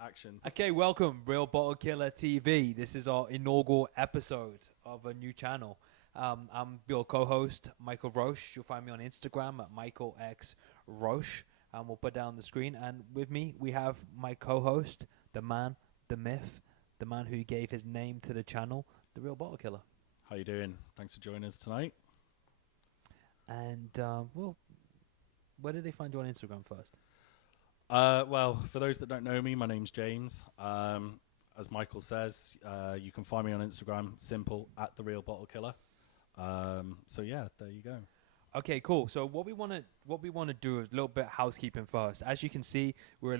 Action. Okay, welcome, Real Bottle Killer TV. This is our inaugural episode of a new channel. I'm your co-host, Michael Roche. You'll find me on Instagram at Michael X Roche. We'll put down the screen. And with me, we have my co-host, the man, the myth, the man who gave his name to the channel, the Real Bottle Killer. How you doing? Thanks for joining us tonight. And, well, where did they find you on Instagram first? Well, for those that don't know me, my name's James. As Michael says, you can find me on Instagram, simple, at The Real Bottle Killer. So yeah, there you go. Okay, cool. So what we want to do is a little bit of housekeeping first. As you can see, we're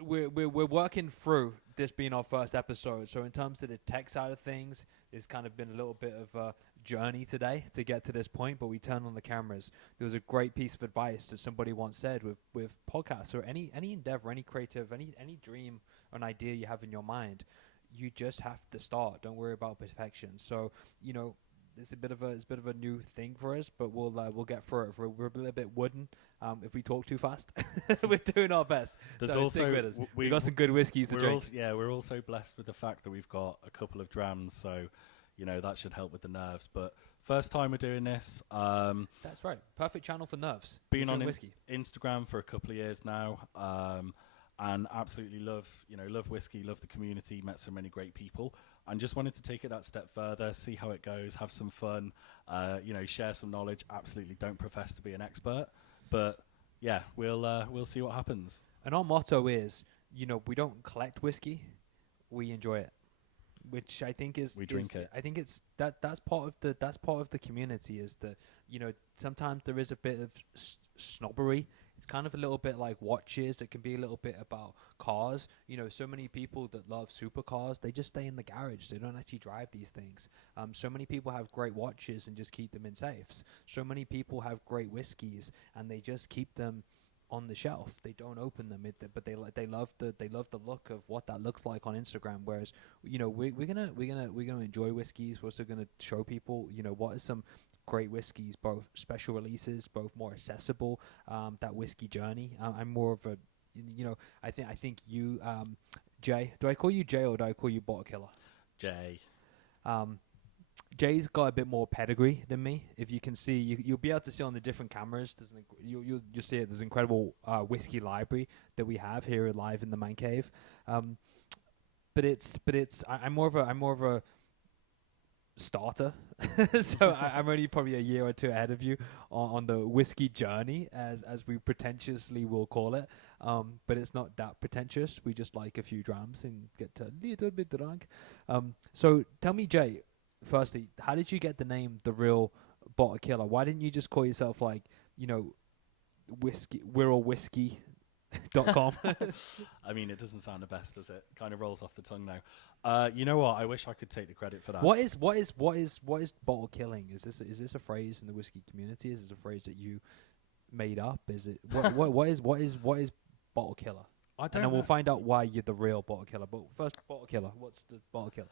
working through this being our first episode. So in terms of the tech side of things, it's kind of been a little bit of a journey today to get to this point, but we turned on the cameras. There was a great piece of advice that somebody once said with podcasts or any endeavor, any creative, any dream or an idea you have in your mind, you just have to start. Don't worry about perfection. So, you know, it's a bit of a new thing for us, but we'll get through it. We're a little bit wooden. If we talk too fast, we're doing our best. There's so also stick with us. We got some good whiskeys to drink. We're also blessed with the fact that we've got a couple of drams, so you know that should help with the nerves. But first time we're doing this. That's right. Perfect channel for nerves. Been on whiskey. Instagram for a couple of years now. And absolutely love whiskey, love the community, met so many great people, and just wanted to take it that step further, see how it goes, have some fun, share some knowledge. Absolutely don't profess to be an expert, but yeah, we'll see what happens. And our motto is, we don't collect whiskey, we enjoy it, which I think is we drink it. I think it's that's part of the community. Is that sometimes there is a bit of snobbery. It's kind of a little bit like watches. It can be a little bit about cars. So many people that love supercars, they just stay in the garage. They don't actually drive these things. So many people have great watches and just keep them in safes. So many people have great whiskeys and they just keep them on the shelf. They don't open them, but they love the look of what that looks like on Instagram. Whereas we're gonna enjoy whiskeys. We're also gonna show people what is some great whiskeys, both special releases, both more accessible. That whiskey journey. I'm more of a I think you Jay. Do I call you Jay or do I call you Bottle Killer? Jay. Jay's got a bit more pedigree than me. If you can see, you'll be able to see on the different cameras. You'll see it. There's an incredible whiskey library that we have here live in the man cave. But I'm more of a starter. So I'm only probably a year or two ahead of you on the whiskey journey, as we pretentiously will call it. But it's not that pretentious. We just like a few drams and get a little bit drunk. So tell me, Jay, firstly, how did you get the name The Real Bottle Killer? Why didn't you just call yourself whiskey? We're all whiskey.com. I mean, it doesn't sound the best, does it? Kind of rolls off the tongue now. You know what? I wish I could take the credit for that. What is bottle killing? Is this a phrase in the whiskey community? Is this a phrase that you made up? Is it what is bottle killer? I don't and then know. We'll find out why you're the real bottle killer. But first, bottle killer. What's the bottle killer?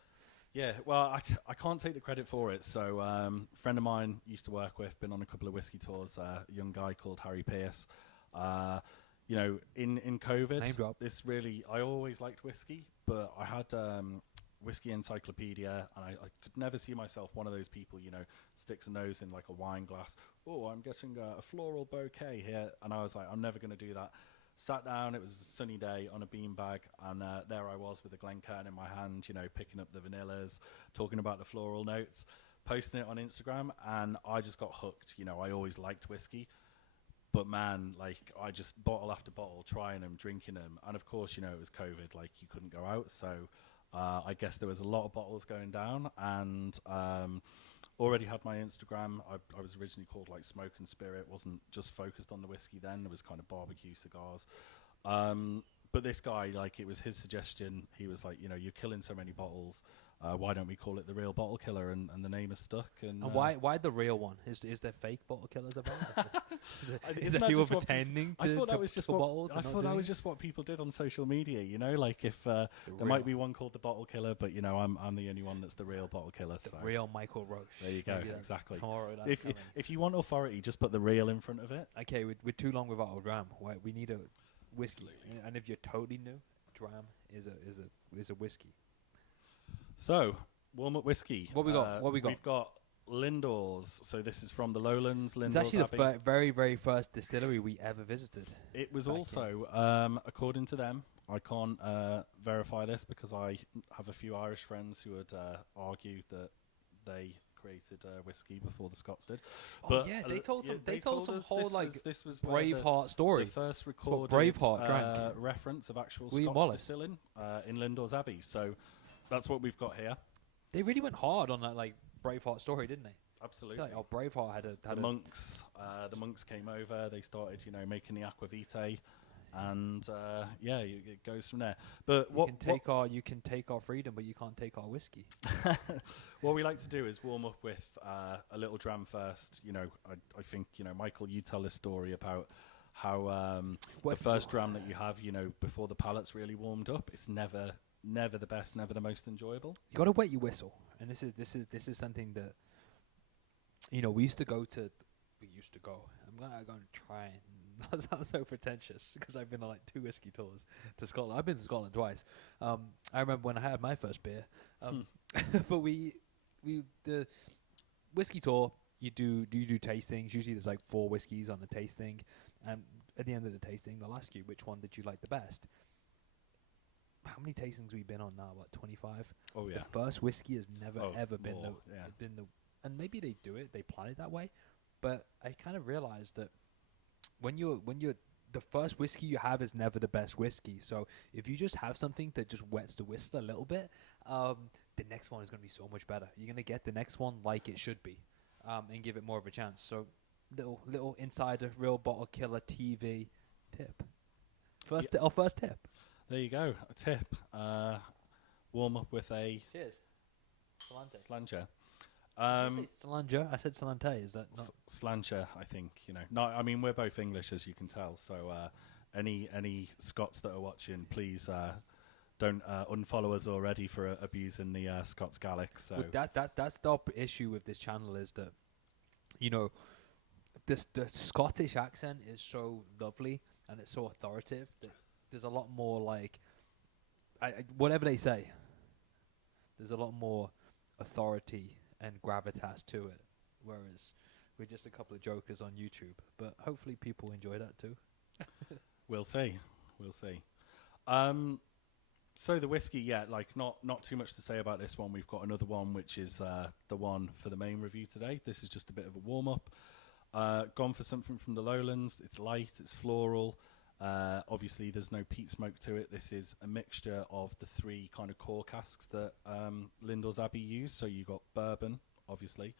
Yeah, well, I can't take the credit for it. So a friend of mine used to work with, been on a couple of whiskey tours, a young guy called Harry Pierce. In COVID, Name drop. I always liked whiskey, but I had whiskey encyclopedia, and I could never see myself one of those people, sticks a nose in like a wine glass. Oh, I'm getting a floral bouquet here. And I was like, I'm never going to do that. Sat down, it was a sunny day on a beanbag, and there I was with a Glencairn in my hand, picking up the vanillas, talking about the floral notes, posting it on Instagram, and I just got hooked. I always liked whiskey, but man, I just bottle after bottle, trying them, drinking them, and of course, it was COVID, you couldn't go out, so I guess there was a lot of bottles going down, and already had my Instagram. I was originally called Smoke and Spirit. Wasn't just focused on the whiskey then. It was kind of barbecue, cigars. But this guy, it was his suggestion. He was like, you're killing so many bottles. why don't we call it the real bottle killer? And the name is stuck. And why the real one? Is there fake bottle killers about? Is Isn't there that people just what pretending I thought to that was just kill what bottles? I thought that was just what people did on social media. You know, like if there might be one called the bottle killer, but you know, I'm the only one that's the real bottle killer. the So. real Michael Roche. There you go. Maybe that's Exactly. tomorrow that's coming. If you want authority, just put the real in front of it. Okay, we're too long without a dram. We need a whiskey, Absolutely. and if you're totally new, dram is a whiskey. So warm up whiskey. What we got? What we got? We've got Lindor's. So this is from the Lowlands. It's Lindor's actually Abbey. the very, very first distillery we ever visited. It was back also, according to them, I can't verify this because I have a few Irish friends who would argue that they created whiskey before the Scots did. But yeah, they told some. They told some us whole this was where Braveheart story. the first what recorded Braveheart drank. reference of actual William Scotch Wallace. distilling in Lindor's Abbey. So that's what we've got here. They really went hard on that like Braveheart story, didn't they? Absolutely. Like, oh, Braveheart had The monks came over. They started, making the aquavitae, and it goes from there. But you can take our freedom, but you can't take our whiskey. what we like to do is warm up with a little dram first. I think Michael, you tell a story about how the first dram that you have, before the palate's really warmed up, it's never the best, never the most enjoyable. You got to wet your whistle, and this is something that we used to go. I'm gonna go and try and not sound so pretentious because I've been on like 2 whiskey tours to Scotland. I've been to Scotland twice. I remember when I had my first beer. But the whiskey tour, you do tastings. Usually there's like 4 whiskeys on the tasting, and at the end of the tasting, they'll ask you which one did you like the best. How many tastings we've been on now? What, 25? Oh yeah. The first whiskey has never ever been more, the and maybe they do it, they plan it that way, but I kind of realized that when you're the first whiskey you have is never the best whiskey. So if you just have something that just wets the whistle a little bit, the next one is going to be so much better. You're going to get the next one like it should be, and give it more of a chance. So little insider, real bottle killer TV tip. Our first tip. There you go. A tip. Warm up with a Cheers. slancher. Slancher. I said Salante. Is that not? Slancher, I think. No, I mean we're both English, as you can tell. So any Scots that are watching, please don't unfollow us already for abusing the Scots Gaelic. So Well, that's the issue with this channel is that the Scottish accent is so lovely and it's so authoritative that there's a lot more like whatever they say. There's a lot more authority and gravitas to it, whereas we're just a couple of jokers on YouTube. But hopefully people enjoy that too. We'll see. So the whiskey, not too much to say about this one. We've got another one, which is the one for the main review today. This is just a bit of a warm-up. Gone for something from the Lowlands. It's light, it's floral. Obviously, there's no peat smoke to it. This is a mixture of the 3 kind of core casks that Lindor's Abbey use. So you got bourbon, obviously,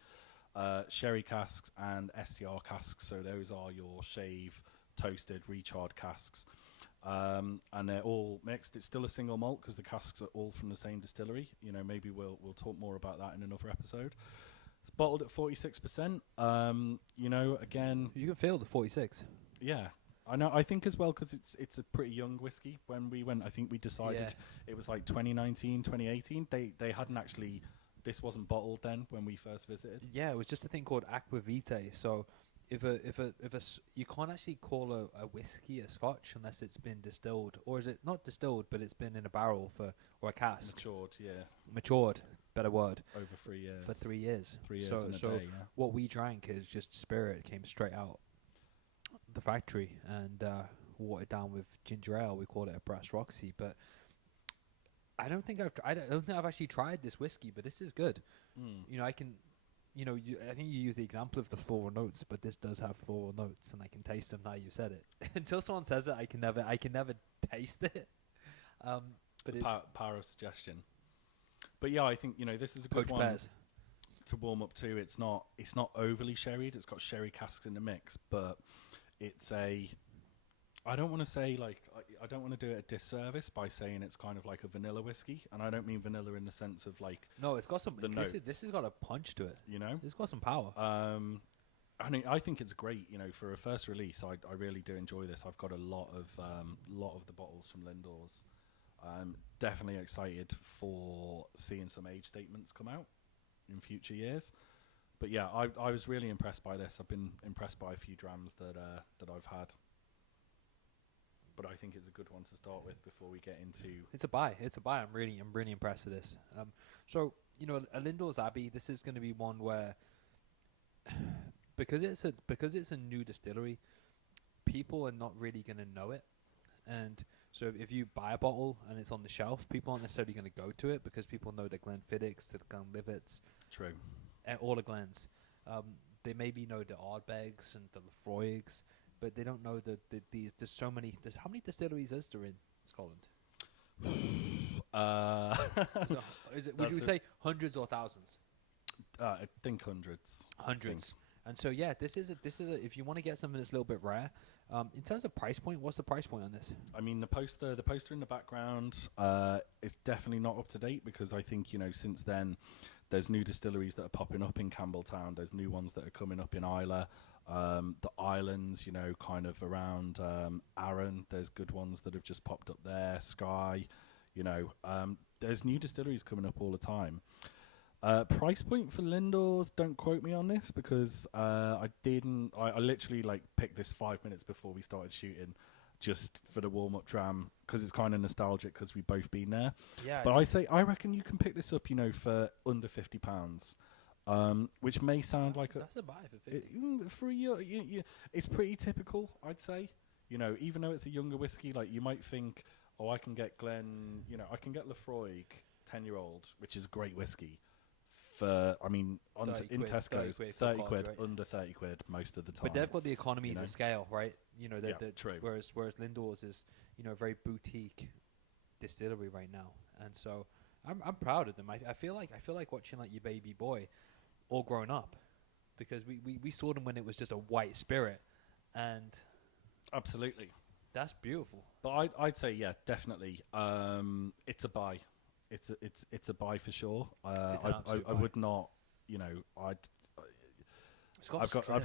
sherry casks, and SCR casks. So those are your shave, toasted, recharred casks. And they're all mixed. It's still a single malt because the casks are all from the same distillery. Maybe we'll talk more about that in another episode. It's bottled at 46%. Again, You can feel the 46. yeah. I know. I think as well because it's a pretty young whiskey. When we went, I think we decided it was like 2019, 2018. They hadn't actually. This wasn't bottled then when we first visited. Yeah, it was just a thing called aquavitae. So if you can't actually call a whiskey a Scotch unless it's been distilled, or is it not distilled but it's been in a barrel or a cask matured. Better word. Over 3 years. For 3 years. 3 years So and a day. Yeah. what we drank is just spirit. It came straight out the factory and watered down with ginger ale. We called it a Brass Roxy, but I don't think I've actually tried this whiskey, but this is good. I can, I think you use the example of the floral notes, but this does have floral notes, and I can taste them now. You said it. Until someone says it, I can never taste it. But it's power of suggestion. But yeah, I think this is a good one pears. To warm up to. It's not overly sherried. It's got sherry casks in the mix, but it's a I don't want to say like I don't want to do it a disservice by saying it's kind of like a vanilla whiskey, and I don't mean vanilla in the sense of like No, it's got some. the notes. This has got a punch to it. You know, It's got some power. I mean, I think it's great. You know, for a first release, I really do enjoy this. I've got a lot of the bottles from Lindor's. I'm definitely excited for seeing some age statements come out in future years. But yeah, I was really impressed by this. I've been impressed by a few drams that I've had. But I think it's a good one to start with before we get into. It's a buy. I'm really impressed with this. So you know, a Lindor's Abbey. This is going to be one where because it's a new distillery, people are not really going to know it, and so if you buy a bottle and it's on the shelf, people aren't necessarily going to go to it because people know the Glenfiddichs, the Glenlivets, True, and all the Glens. They maybe know the Ardbegs and the Lefroigs, but they don't know these. There's so many. How many distilleries is there in Scotland? Would you say hundreds or thousands? I think hundreds. Hundreds. And so yeah, this is a if you want to get something that's a little bit rare, in terms of price point, what's the price point on this? I mean, the poster in the background is definitely not up to date because I think, you know, since then there's new distilleries that are popping up in Campbelltown. There's new ones that are coming up in Islay. The islands, you know, kind of around Arran. There's good ones that have just popped up there. Skye, you know, there's new distilleries coming up all the time. Price point for Lindor's, don't quote me on this because I literally like picked this 5 minutes before we started shooting just for the warm-up dram because it's kind of nostalgic because we've both been there. Yeah. But I reckon you can pick this up, you know, for under £50, which may sound that's a buy for 50. for a year. It's pretty typical, I'd say. You know, even though it's a younger whiskey, like you might think, oh, I can get I can get Lefroy 10-year-old, which is a great whiskey. For, I mean, in Tesco's, 30 quid, right? Under 30 quid most of the time. But they've got the economies of scale, right? You know, true. Whereas Lindor's is, you know, a very boutique distillery right now, and so I'm proud of them. I feel like watching like your baby boy, all grown up, because we saw them when it was just a white spirit, and absolutely, that's beautiful. But I'd say definitely, it's a buy. It's a buy for sure. I would not, you know, I've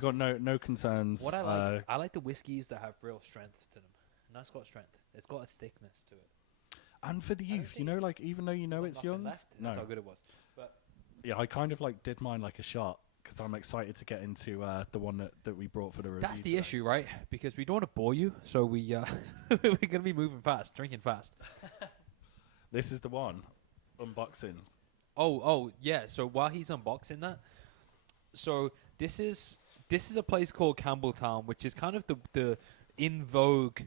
got no concerns. What I like the whiskies that have real strength to them, and that's got strength. It's got a thickness to it. And for the youth, you know, like even though you know it's young, that's how good it was. But yeah, I kind of like did mine like a shot because I'm excited to get into the one that we brought for the review. That's the issue, right? Because we don't want to bore you, so we're gonna be moving fast, drinking fast. This is the one unboxing. Oh yeah. So while he's unboxing that, so this is a place called Campbelltown, which is kind of the in vogue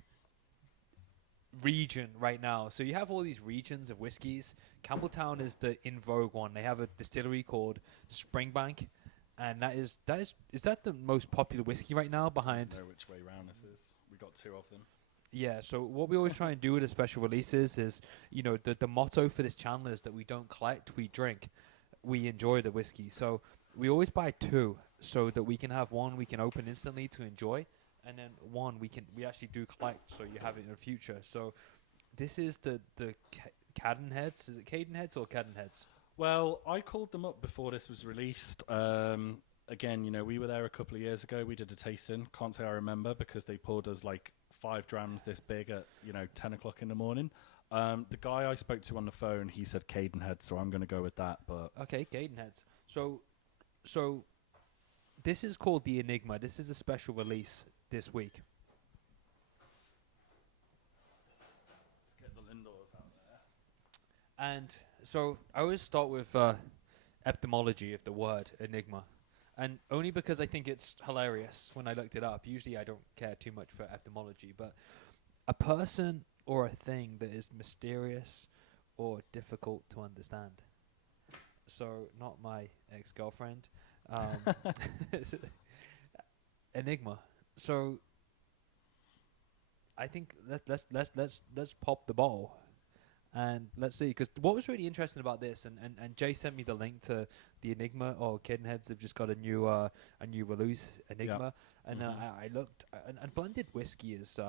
region right now. So you have all these regions of whiskies. Campbelltown is the in vogue one. They have a distillery called Springbank, and is that the most popular whiskey right now behind? I don't know which way round this is. We got two of them. Yeah, so what we always try and do with the special releases is, you know, the motto for this channel is that we don't collect, we drink. We enjoy the whiskey. So we always buy two so that we can have one we can open instantly to enjoy, and then one we actually do collect so you have it in the future. So this is the Cadenheads. Is it Cadenheads or Cadenheads? Well, I called them up before this was released. Again, you know, we were there a couple of years ago. We did a tasting. Can't say I remember because they poured us like 5 drams this big at, you know, 10 o'clock in the morning. The guy I spoke to on the phone, he said Cadenhead, so I'm going to go with that. But okay, Cadenheads. So this is called the Enigma. This is a special release this week. Let's get the Lindor's out there. And so I always start with etymology of the word Enigma. And only because I think it's hilarious when I looked it up. Usually I don't care too much for etymology, but a person or a thing that is mysterious or difficult to understand. So not my ex-girlfriend. Enigma. So I think let's pop the bottle. And let's see, because what was really interesting about this, and Jay sent me the link to the Enigma, or Cadenheads have just got a new release, Enigma, and I looked, and blended whiskey is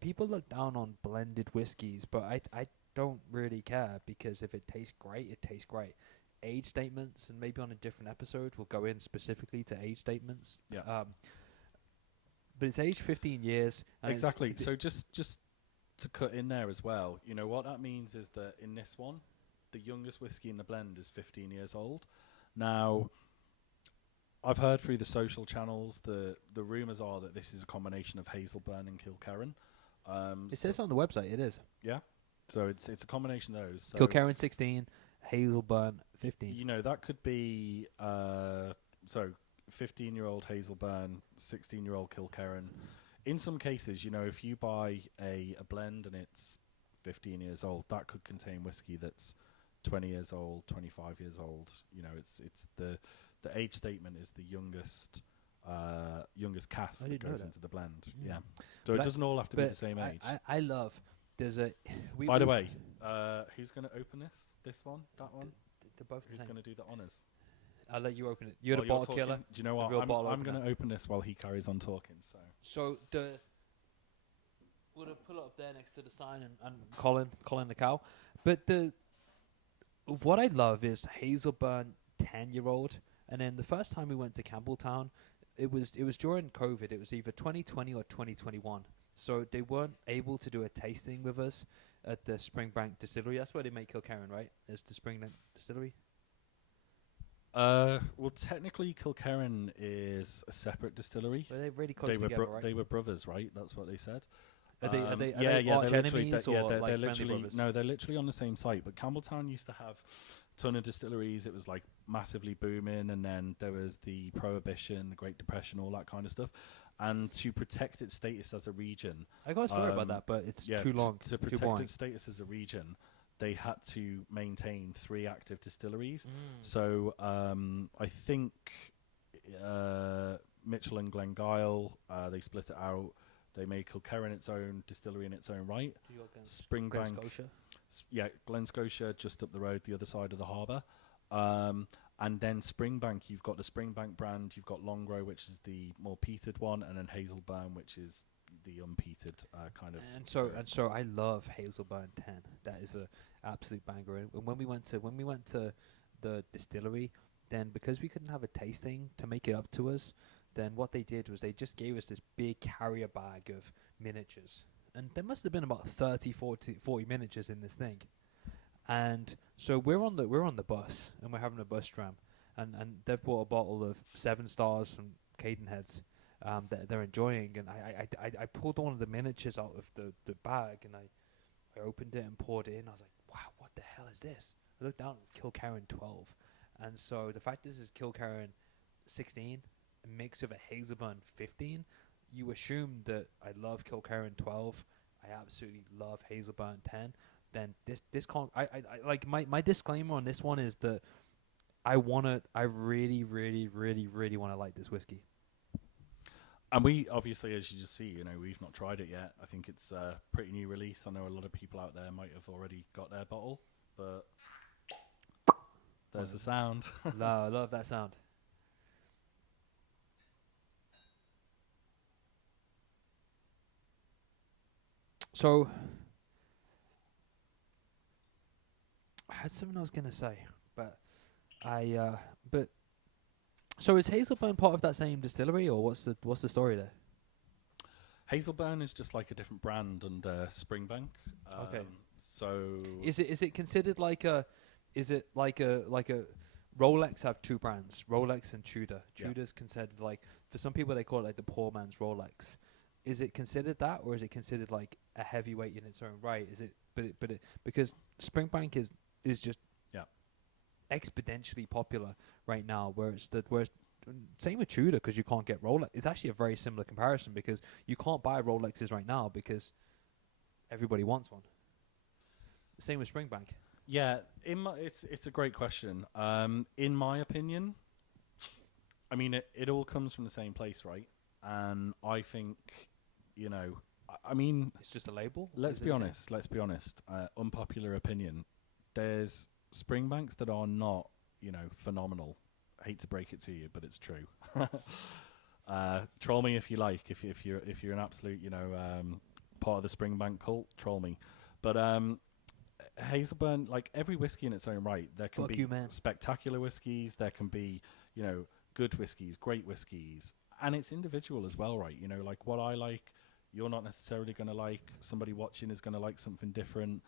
people look down on blended whiskies, but I don't really care, because if it tastes great, it tastes great. Age statements, and maybe on a different episode we'll go in specifically to age statements. Yeah. But it's aged 15 years. And Exactly. So just to cut in there as well, what that means is that in this one, the youngest whiskey in the blend is 15 years old. Now, I've heard through the social channels the rumours are that this is a combination of Hazelburn and Kilkerran. It says on the website it is. Yeah. So it's a combination of those. So Kilkerran 16, Hazelburn 15. That could be 15-year-old Hazelburn, 16-year-old Kilkerran. In some cases, if you buy a blend and it's 15 years old, that could contain whiskey that's 20 years old, 25 years old. It's the age statement is the youngest cask that goes into the blend. Yeah. So it doesn't all have to be the same age. I love. There's a. By the way, who's going to open this? This one? That one? They're both the Who's same. going to do the honours? I'll let you open it. You're While the you're bottle talking, killer. Do you know what? I'm going to open this while he carries on talking. So we'll pull it up there next to the sign and Colin the cow. But what I love is Hazelburn 10-year-old. And then the first time we went to Campbelltown, it was during COVID. It was either 2020 or 2021. So they weren't able to do a tasting with us at the Springbank Distillery. That's where they make Kilkerran, right? It's the Springbank Distillery. Well, technically, Kilkerran is a separate distillery. But they're really close together, right? They were brothers, right? That's what they said. Are they arch they're enemies or they're like friendly literally brothers? no, they're literally on the same site. But Campbelltown used to have a ton of distilleries. It was like massively booming, and then there was the Prohibition, the Great Depression, all that kind of stuff. And to protect its status as a region, I got a story about that, but it's too long. To protect its status as a region, they had to maintain 3 active distilleries. So I think Mitchell and Glengyle, they split it out. They made Kilkerran its own distillery in its own right. Springbank, Glen Scotia, just up the road, the other side of the harbour. And then Springbank, you've got the Springbank brand, you've got Longrow, which is the more peated one, and then Hazelburn, which is the unpeated kind of. And so I love Hazelburn 10. That is a absolute banger. And when we went to the distillery, then because we couldn't have a tasting to make it up to us, then what they did was they just gave us this big carrier bag of miniatures. And there must have been about 40 miniatures in this thing. And so we're on the bus and we're having a bus dram, and they've bought a bottle of 7 Stars from Cadenheads that they're enjoying, and I pulled one of the miniatures out of the bag, and I opened it and poured it in. I was like, wow, what the hell is this? I looked down, it's Kilkerran 12, and so the fact this is Kilkerran 16 mixed with a Hazelburn 15, you assume that I love Kilkerran 12, I absolutely love Hazelburn 10. Then I like my disclaimer on this one is that I really want to like this whiskey. And we obviously, as you just see, we've not tried it yet. I think it's a pretty new release. I know a lot of people out there might have already got their bottle, but there's the sound. I love that sound. So I had something I was gonna say, but so is Hazelburn part of that same distillery, or what's the story there? Hazelburn is just like a different brand under Springbank. Okay. So Is it considered like a Rolex have 2 brands, Rolex and Tudor. Tudor's considered like, for some people they call it like the poor man's Rolex. Is it considered that, or is it considered like a heavyweight in its own right? Is it because Springbank is just exponentially popular right now, whereas same with Tudor, because you can't get Rolex. It's actually a very similar comparison, because you can't buy Rolexes right now because everybody wants one. Same with Springbank. Yeah, it's a great question. In my opinion, I mean it all comes from the same place, right? And I think, I mean, it's just a label. Let's be honest. Unpopular opinion. There's Springbanks that are not, phenomenal. I hate to break it to you, but it's true. Troll me if you like. If you're an absolute, part of the Springbank cult, troll me. But Hazelburn, like every whiskey in its own right, there can Fuck be you, man. spectacular whiskies, there can be, good whiskies, great whiskies, and it's individual as well, right? Like what I like, you're not necessarily going to like. Somebody watching is going to like something different.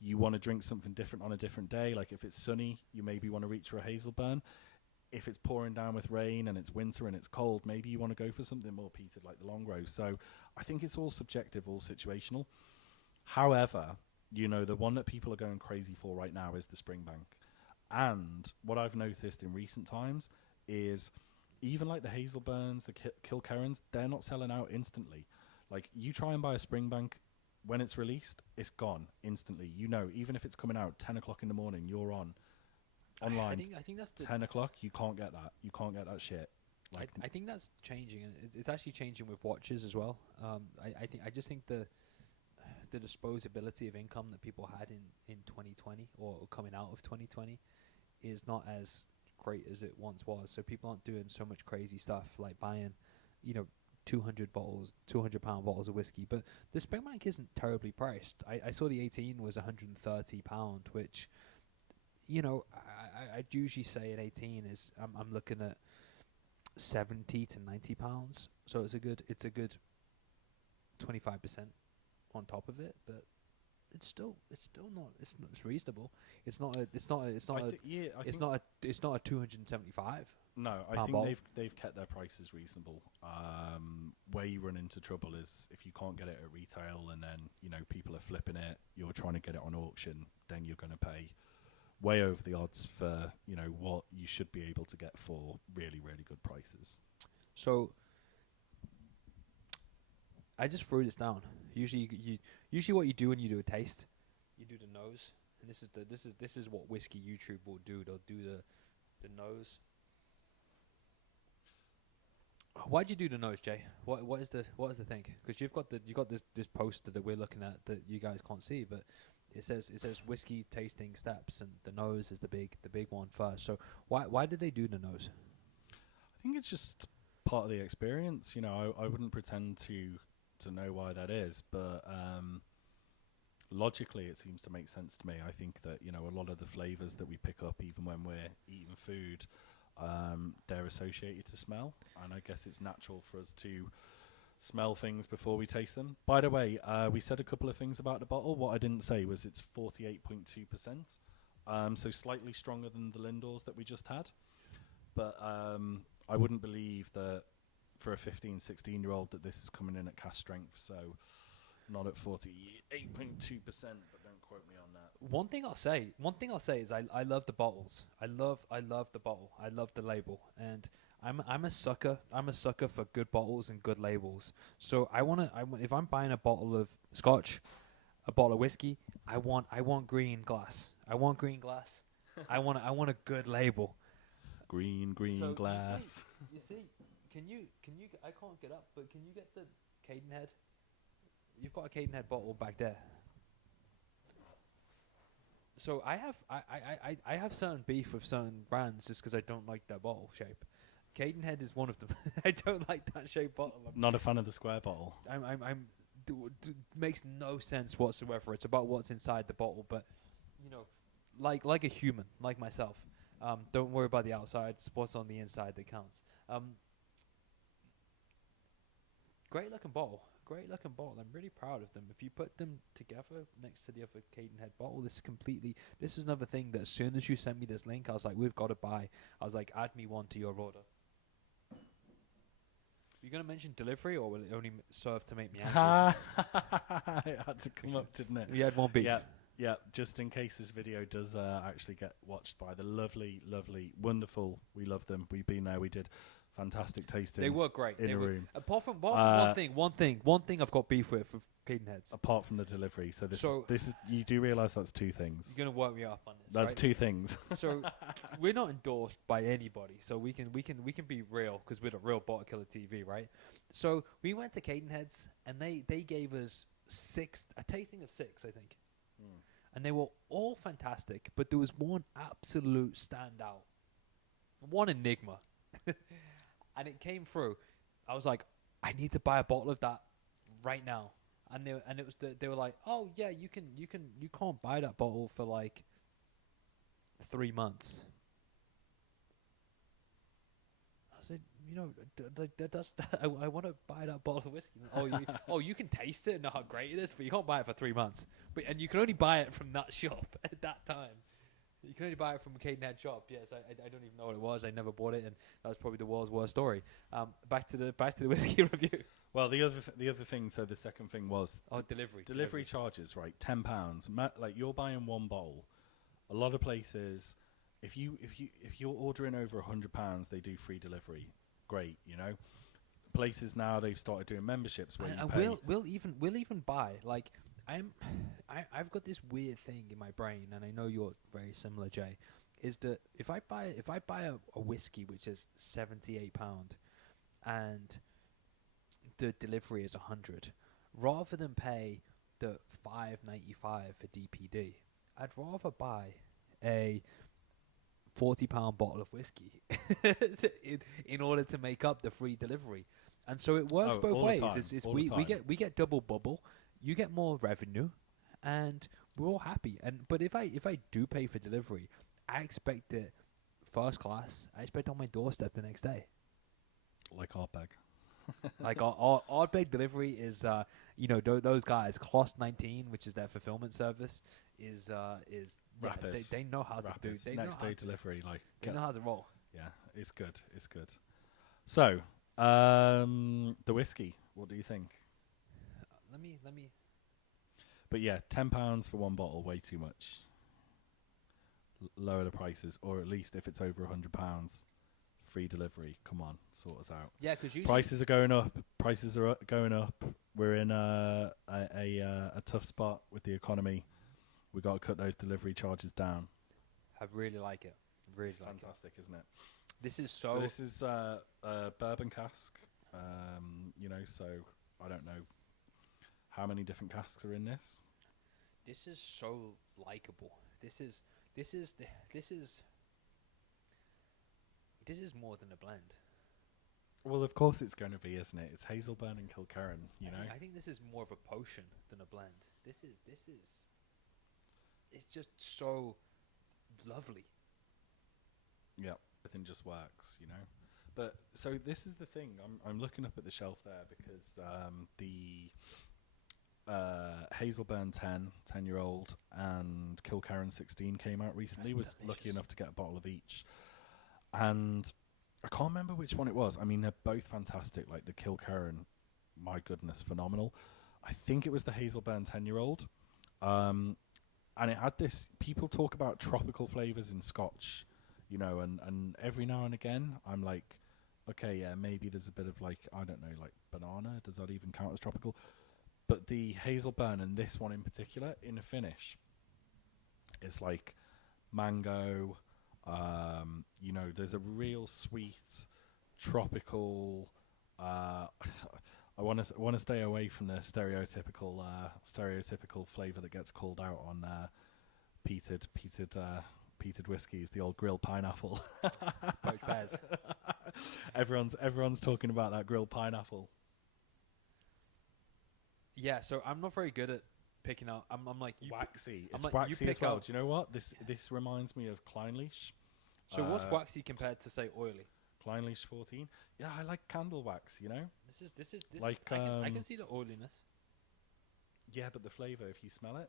You want to drink something different on a different day. Like if it's sunny, you maybe want to reach for a Hazelburn. If it's pouring down with rain and it's winter and it's cold, maybe you want to go for something more peated like the long roast. So I think it's all subjective, all situational. However, the one that people are going crazy for right now is the Springbank. And what I've noticed in recent times is even like the Hazelburns, the Kilkerrans, they're not selling out instantly. Like you try and buy a Springbank, when it's released, it's gone instantly. Even if it's coming out 10 o'clock in the morning, you're online. I think that's 10 o'clock, you can't get that. You can't get that shit. Like I think that's changing, and it's actually changing with watches as well. I just think the disposability of income that people had in 2020 or coming out of 2020 is not as great as it once was. So people aren't doing so much crazy stuff like buying, 200 pound bottles of whiskey. But the Springbank isn't terribly priced. I saw the 18 was £130, which, I'd usually say an 18 is I'm looking at 70 to 90 pounds. So it's a good 25% on top of it, but it's still not it's reasonable. It's not a 275. No, I think bottle. they've kept their prices reasonable. Where you run into trouble is if you can't get it at retail, and then people are flipping it. You're trying to get it on auction, then you're going to pay way over the odds for what you should be able to get for really, really good prices. So I just threw this down. Usually what you do when you do a taste, you do the nose, and this is what whiskey YouTube will do. They'll do the nose. Why'd you do the nose, Jay? What is the thing? Because you got this poster that we're looking at that you guys can't see, but it says whiskey tasting steps, and the nose is the big one first. So why did they do the nose? I think it's just part of the experience. I wouldn't pretend to know why that is, but logically it seems to make sense to me. I think that a lot of the flavors that we pick up, even when we're eating food, they're associated to smell, and I guess it's natural for us to smell things before we taste them. By the way, we said a couple of things about the bottle. What I didn't say was it's 48.2%, so slightly stronger than the Lindors that we just had, but I wouldn't believe that for a 15, 16-year-old that this is coming in at cask strength, so not at 48.2%, but don't quote me on that. One thing I'll say is I love the bottles. I love the bottle. I love the label, and I'm a sucker for good bottles and good labels. So if I'm buying a bottle of scotch, a bottle of whiskey, I want green glass. I want green glass. I want a good label. Green so glass. You see, can you? I can't get up, but can you get the Cadenhead? You've got a Cadenhead bottle back there. So I have certain beef with certain brands just because I don't like their bottle shape. Cadenhead is one of them. I don't like that shape bottle. Not a fan of the square bottle. Makes no sense whatsoever. It's about what's inside the bottle, but like a human, like myself. Don't worry about the outside. It's what's on the inside that counts. Great looking bottle. I'm really proud of them. If you put them together next to the other Cadenhead bottle, this is another thing that as soon as you sent me this link, I was like, we've got to buy. I was like, add me one to your order. You going to mention delivery, or will it only serve to make me angry? It had to come up, didn't it? We had one beef. Yeah, just in case this video does actually get watched by the lovely, wonderful, we love them. We've been there. We did fantastic tasting. They were great. In a room. Apart from one thing I've got beef with Cadenheads. Apart from the delivery. So this is you do realise that's two things. You're gonna work me up on this. That's right? two things. So we're not endorsed by anybody, so we can be real because we're the real Bottle Killer TV, right? So we went to Cadenheads and they gave us a tasting of 6, I think, and they were all fantastic. But there was one absolute standout, one Enigma. And it came through. I was like, I need to buy a bottle of that right now. and it was they were like, oh yeah, you can't buy that bottle for like 3 months. I said, I want to buy that bottle of whiskey. You can taste it and know how great it is, but you can't buy it for 3 months. And you can only buy it from that shop at that time. You can only buy it from a Cadenhead shop. Yes, I don't even know what it was. I never bought it, and that was probably the world's worst story. Back to the whiskey review. Well, the other thing. So the second thing was delivery charges. Right, £10. Like you're buying one bottle. A lot of places, if you're ordering over £100, they do free delivery. Great, Places now they've started doing memberships where you pay. We'll even buy like I've got this weird thing in my brain, and I know you're very similar, Jay. Is that if I buy a whiskey which is £78 and the delivery is 100, rather than pay the $5.95 for DPD, I'd rather buy a £40 bottle of whiskey in order to make up the free delivery. And so it works both ways. We get double bubble, you get more revenue, and we're all happy. But if I do pay for delivery, I expect it first class. I expect it on my doorstep the next day. Like Ardbeg. Like our big delivery is those guys, Cost 19, which is their fulfillment service, is rapid. They know how to do. They next day delivery. Like they know how to roll. Yeah, it's good. It's good. So the whiskey. What do you think? Let me. But yeah, £10 for one bottle, way too much. Lower the prices, or at least if it's over £100. Free delivery. Come on, sort us out. Yeah, because prices are going up. Going up. We're in a tough spot with the economy. We got to cut those delivery charges down. I really like it. It's fantastic, isn't it? This is so. This is a bourbon cask. So I don't know how many different casks are in this. This is so likable. This is more than a blend. Well, of course it's going to be, isn't it? It's Hazelburn and Kilkerran, I think this is more of a potion than a blend. This is it's just so lovely. Yeah, everything just works, But so this is the thing. I'm looking up at the shelf there because the Hazelburn 10-year-old and Kilkerran 16 came out recently. Was lucky enough to get a bottle of each. And I can't remember which one it was. I mean, they're both fantastic. Like the Kilkerran, my goodness, phenomenal. I think it was the Hazelburn 10-year-old. And it had this, people talk about tropical flavours in Scotch, and every now and again, I'm like, okay, yeah, maybe there's a bit of like, I don't know, like banana. Does that even count as tropical? But the Hazelburn and this one in particular, in the finish, it's like mango. There's a real sweet, tropical. I want to stay away from the stereotypical flavour that gets called out on peated whiskies. The old grilled pineapple. Poached pears. Everyone's talking about that grilled pineapple. Yeah, so I'm not very good at picking out. I'm like waxy. It's waxy as well. Do you know what? This reminds me of Kleinleash. So what's waxy compared to say oily? Kleinleash 14. Yeah, I like candle wax. This is like I can see the oiliness. Yeah, but the flavour, if you smell it,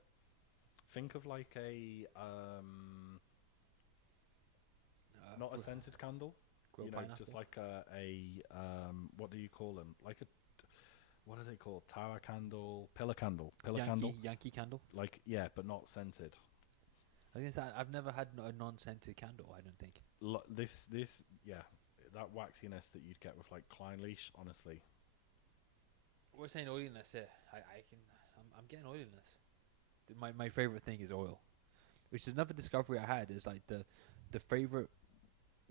think of like a not a scented candle. Just like a what do you call them? Like a what are they called? Tower candle, pillar candle. Yankee candle. Like, yeah, but not scented. I guess I've never had a non-scented candle. I don't think. That waxiness that you'd get with like Kleinleash, honestly. We're saying oiliness here. I'm getting oiliness. My favorite thing is oil, which is another discovery I had. Is like the favorite,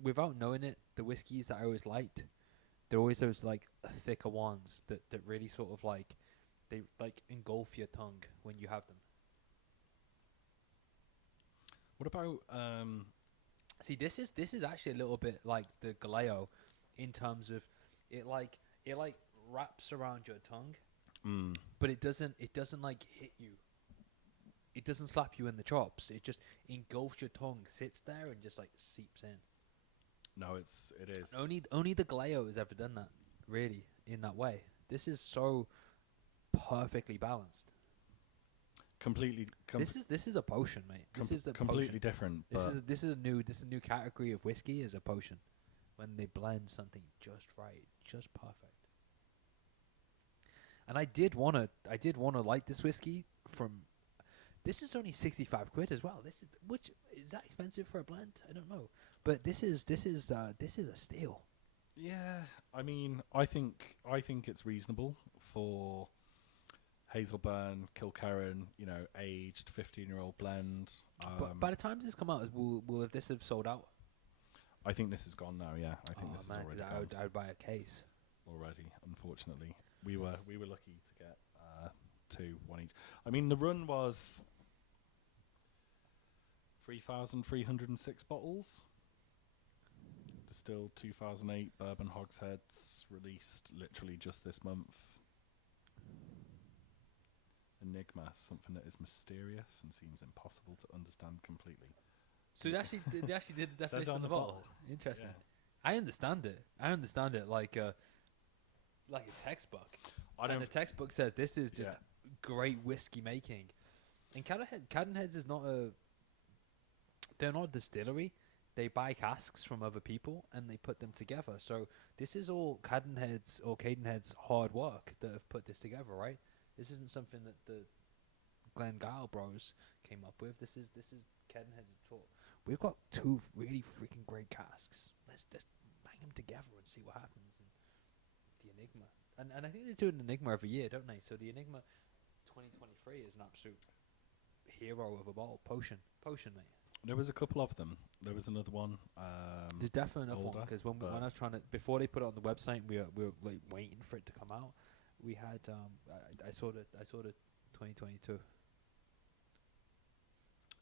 without knowing it, the whiskeys that I always liked. They're always those like thicker ones that really sort of like they like engulf your tongue when you have them. What about See, this is actually a little bit like the Galeo in terms of it like wraps around your tongue, but it doesn't like hit you. It doesn't slap you in the chops. It just engulfs your tongue, sits there, and just like seeps in. No, it is. Only the Galeo has ever done that, really, in that way. This is so perfectly balanced. Completely. This is a potion, mate. This is a completely potion. different. This is a new category of whiskey is a potion, when they blend something just right, just perfect. And I did wanna like this whiskey from. This is only 65 quid as well. Which is that expensive for a blend? I don't know, but this is a steal. Yeah, I mean, I think it's reasonable for Hazelburn, Kilkerran, aged 15-year-old blend. But by the time this come out, will this have sold out? I think this is gone now. Yeah, I think this is already gone. I would buy a case Already. Unfortunately, we were lucky to get one each. I mean, the run was 3,306 bottles. Distilled 2008 bourbon hogsheads, released literally just this month. Enigma, something that is mysterious and seems impossible to understand completely. So they actually did the definition on the bottle. Interesting. Yeah. I understand it like a textbook. And the textbook says this is just great whiskey making. And Cadenheads is they're not a distillery. They buy casks from other people and they put them together. So this is all Cadenheads hard work that have put this together, right? This isn't something that the Glengyle bros came up with. This is Cadenheads at all. We've got two really freaking great casks. Let's just bang them together and see what happens. And the Enigma, and I think they do an Enigma every year, don't they? So the Enigma 2023 is an absolute hero of a bottle. Potion, mate. There was a couple of them. There was another one. There's definitely another one because when I was trying to, before they put it on the website, we were like waiting for it to come out. We had I saw the 2022.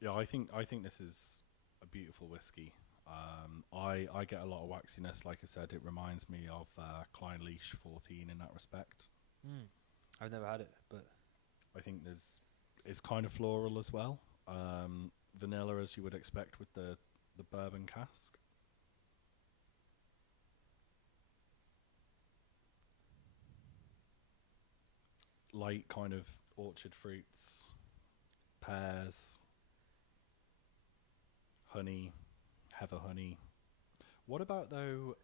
Yeah, I think this is a beautiful whiskey. I get a lot of waxiness. Like I said, it reminds me of Klein Leash 14 in that respect. I've never had it, but I think it's kind of floral as well. Vanilla, as you would expect with the bourbon cask. Light kind of orchard fruits, pears, honey, heather honey. What about though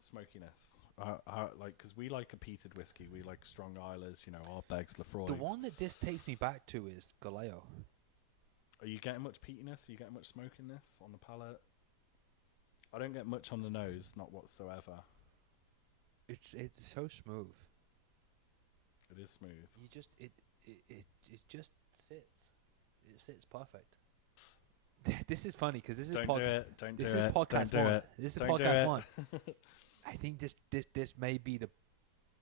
smokiness? Because we like a peated whiskey, we like strong Islers, Ardbegs, Lefroy's. The one that this takes me back to is Galeo. Are you getting much peatiness? Are you getting much smoke in this on the palate? I don't get much on the nose, not whatsoever. It's so smooth. It is smooth. You just it just sits. It sits perfect. This is funny because this is podcast one. This is podcast one. I think this may be the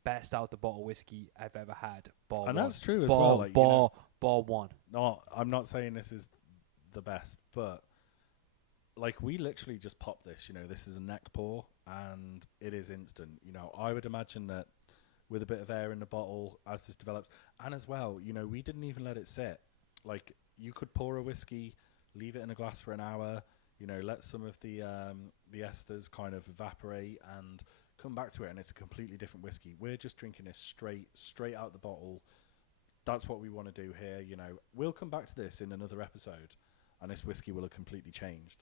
best out the bottle whiskey I've ever had. And that's true as well. Like, bar one. No, I'm not saying this is the best, but like we literally just popped this. This is a neck pour, and it is instant. I would imagine that with a bit of air in the bottle as this develops, and as well, we didn't even let it sit. Like you could pour a whiskey, leave it in a glass for an hour. Let some of the esters kind of evaporate and come back to it, and it's a completely different whiskey. We're just drinking this straight out the bottle. That's what we want to do here. We'll come back to this in another episode, and this whiskey will have completely changed.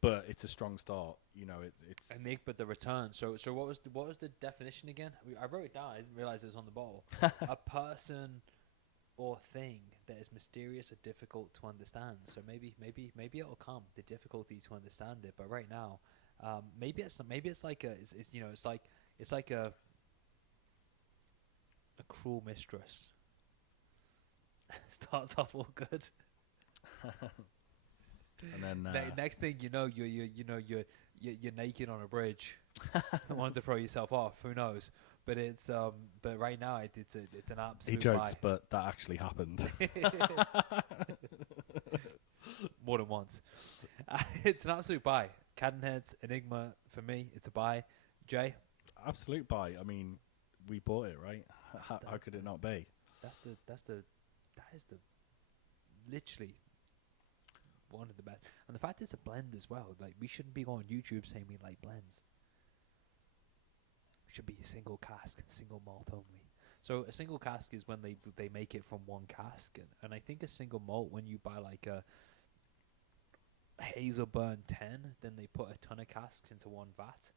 But it's a strong start. It's Enigma the return. So what was the definition again? I wrote it down. I didn't realize it was on the bottle. A person or thing that is mysterious or difficult to understand. So maybe it'll come, the difficulty to understand it. But right now, maybe it's like it's like a cruel mistress. Starts off all good. And then next thing you know, you're naked on a bridge, wanting to throw yourself off. Who knows? But but right now it's an absolute. He jokes, buy. but that actually happened. More than once. It's an absolute buy. Cadenheads, Enigma for me, it's a buy. Jay, absolute buy. I mean, we bought it, right? How could it not be? That is the literally one of the best. And the fact it's a blend as well. Like, we shouldn't be on YouTube saying we like blends. It should be a single cask, single malt only. So a single cask is when they make it from one cask, and I think a single malt, when you buy like a Hazelburn 10, then they put a ton of casks into one vat.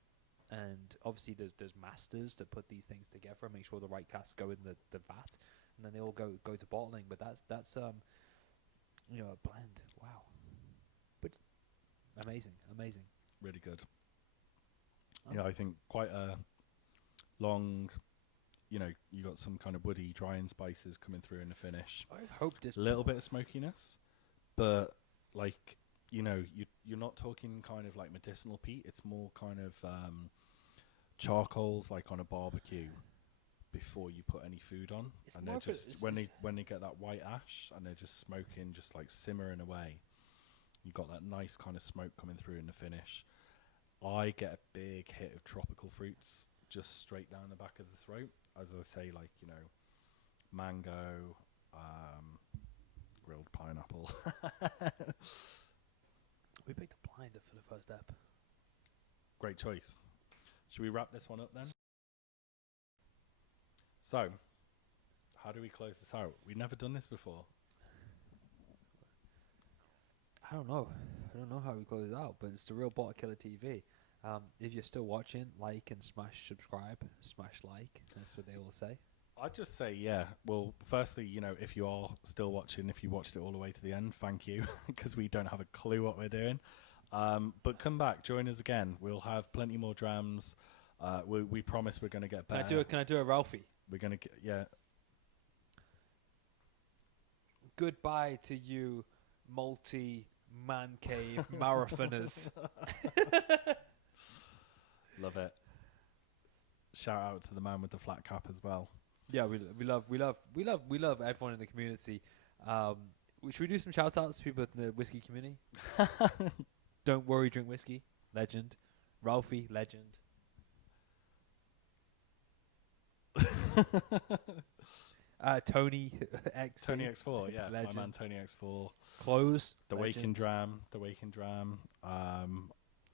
And obviously there's masters that put these things together and make sure the right casks go in the vat, and then they all go to bottling. But that's a blend. Wow. But amazing. Really good. Yeah, I think quite a long, you got some kind of woody, dry and spices coming through in the finish. I hope this... A little bit of smokiness, but like, you're not talking kind of like medicinal peat. It's more kind of charcoals, like on a barbecue, before you put any food on. It's and they're just when they get that white ash and they're just smoking, just like simmering away. You got that nice kind of smoke coming through in the finish. I get a big hit of tropical fruits just straight down the back of the throat. As I say, like, mango, grilled pineapple. We picked a blinder for the first ep. Great choice. Should we wrap this one up then? So, how do we close this out? We've never done this before. I don't know how we close it out, but it's the Real Bottle Killer TV. If you're still watching, like and smash subscribe, smash like. That's what they all say. I'd just say, yeah. Well, firstly, if you are still watching, if you watched it all the way to the end, thank you, because we don't have a clue what we're doing. But come back, join us again. We'll have plenty more drams. We promise we're going to get better. Can I do a Ralphie? We're going to get, yeah. Goodbye to you, multi-man cave marathoners. Love it. Shout out to the man with the flat cap as well. Yeah, we love everyone in the community. Should we do some shout outs to people in the whiskey community? Don't worry, drink whiskey. Legend. Ralphie, legend. Tony X. Tony X4, yeah. Legend. My man Tony X4. Close. The Waking Dram.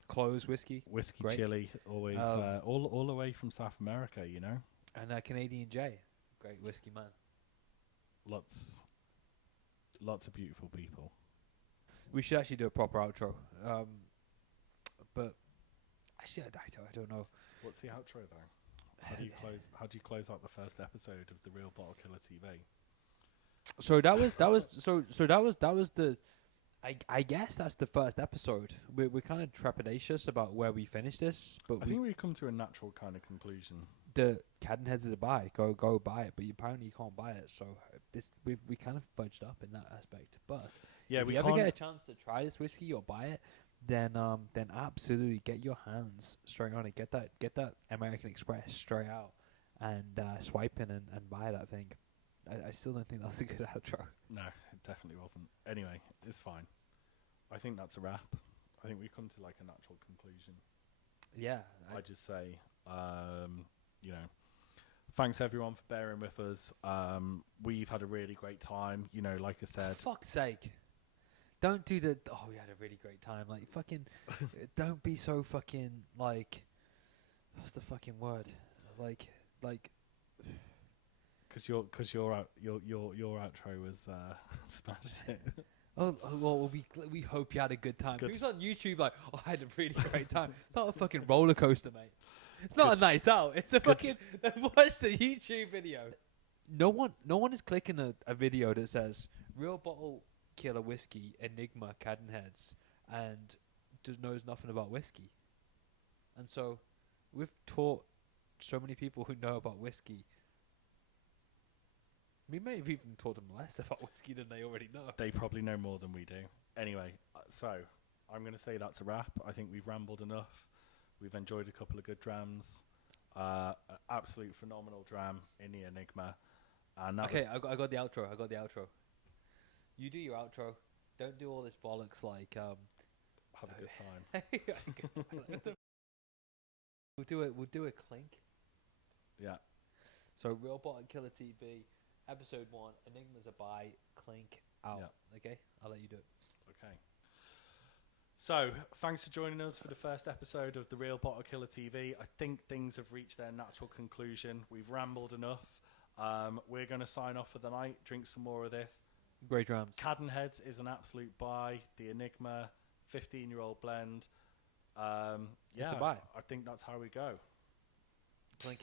Close whiskey. Whiskey Great. chili, always all the way from South America, And Canadian J. Great whiskey man. Lots of beautiful people. We should actually do a proper outro. But actually, I don't know. What's the outro though? How do you close out the first episode of the Real Bottle Killer TV? So that was the. I guess that's the first episode. We're kind of trepidatious about where we finish this, but I think we've come to a natural kind of conclusion. The Cadenheads is a buy. Go buy it, but apparently you can't buy it. So we kind of fudged up in that aspect. But yeah, if you ever get a chance to try this whiskey or buy it, then absolutely get your hands straight on it. Get that American Express straight out and swipe in and buy that thing. I still don't think that's a good outro. No, it definitely wasn't. Anyway, it's fine. I think that's a wrap. I think we've come to like a natural conclusion. Yeah. I just say, thanks everyone for bearing with us. We've had a really great time. Like I said. For fuck's sake. Don't do the, we had a really great time. Like, fucking, don't be so fucking, like, what's the fucking word? Like. Because your outro was smashed it. Well, we hope you had a good time. Who's on YouTube like, I had a really great time. It's not a fucking roller coaster, mate. It's not a night out. It's a fucking watch the YouTube video. No one is clicking a video that says Real Bottle Killer Whiskey, Enigma, Cadenheads, and just knows nothing about whiskey. And so we've taught so many people who know about whiskey. We may have even taught them less about whiskey than they already know. They probably know more than we do. Anyway, so I'm going to say that's a wrap. I think we've rambled enough. We've enjoyed a couple of good drams. Absolute phenomenal dram in the Enigma. And that okay, I got the outro. You do your outro. Don't do all this bollocks like... have a good time. We'll do a clink. Yeah. So Real Bottle Killer TV, episode 1, Enigma's a buy, clink out. Yeah. Okay, I'll let you do it. Okay. So, thanks for joining us for the first episode of The Real Bottle Killer TV. I think things have reached their natural conclusion. We've rambled enough. We're going to sign off for the night, drink some more of this. Great drums. Cadenheads is an absolute buy. The Enigma, 15-year-old blend. It's a buy. I think that's how we go. Clink.